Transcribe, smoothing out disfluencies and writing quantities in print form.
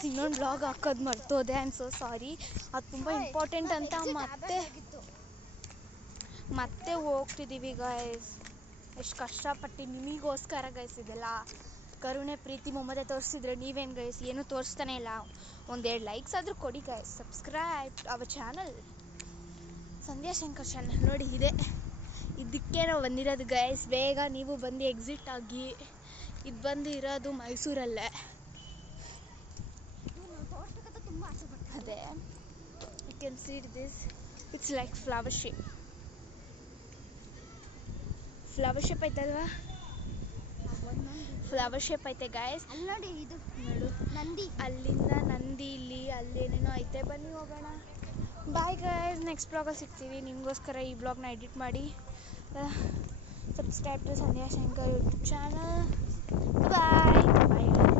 Guys ಇನ್ನೊಂದು blog ಹಾಕೋದು ಮರ್ತೋದೆ. I am so sorry. ಅದು ತುಂಬ ಇಂಪಾರ್ಟೆಂಟ್ ಅಂತ ಮತ್ತೆ ಹೋಗ್ತಿದ್ದೀವಿ ಗೈಸ್. ಎಷ್ಟು ಕಷ್ಟಪಟ್ಟು ನಿಮಗೋಸ್ಕರ ಗೈಸ್ ಇದೆಲ್ಲ ಕರುಣೆ ಪ್ರೀತಿ ಮಮತೆ ತೋರಿಸಿದ್ರೆ ನೀವೇನು ಗೈಸ್ ಏನೂ ತೋರಿಸ್ತಾನೆ ಇಲ್ಲ. ಒಂದೆರಡು ಲೈಕ್ಸ್ ಆದರೂ ಕೊಡಿ guys. Subscribe our channel Sandhya Shankar channel. ನೋಡಿ ಇದಕ್ಕೆ ನಾವು ಬಂದಿರೋದು ಗೈಸ್. ಬೇಗ ನೀವು ಬಂದು ಎಕ್ಸಿಟ್ ಆಗಿ. ಇದು ಬಂದು ಇರೋದು ಮೈಸೂರಲ್ಲೇ. ಅದೇ you can see this. It's like flower shape ಐತಲ್ವಾ? ಫ್ಲವರ್ ಶೇಪ್ ಐತೆ ಗಾಯ್ಸ್. ಅಲ್ಲಿ ನೋಡಿ, ಇದು ನೋಡು ನಂದಿ. ಅಲ್ಲಿಂದ ನಂದಿ, ಇಲ್ಲಿ ಅಲ್ಲೇನೇನೋ ಐತೆ. ಬನ್ನಿ ಹೋಗೋಣ. Bye guys. ನೆಕ್ಸ್ಟ್ ಬ್ಲಾಗಲ್ಲಿ ಸಿಗ್ತೀವಿ. ನಿಮಗೋಸ್ಕರ ಈ ಬ್ಲಾಗ್ನ ಎಡಿಟ್ ಮಾಡಿ. Subscribe to Sandhya Shankar YouTube channel. Bye bye.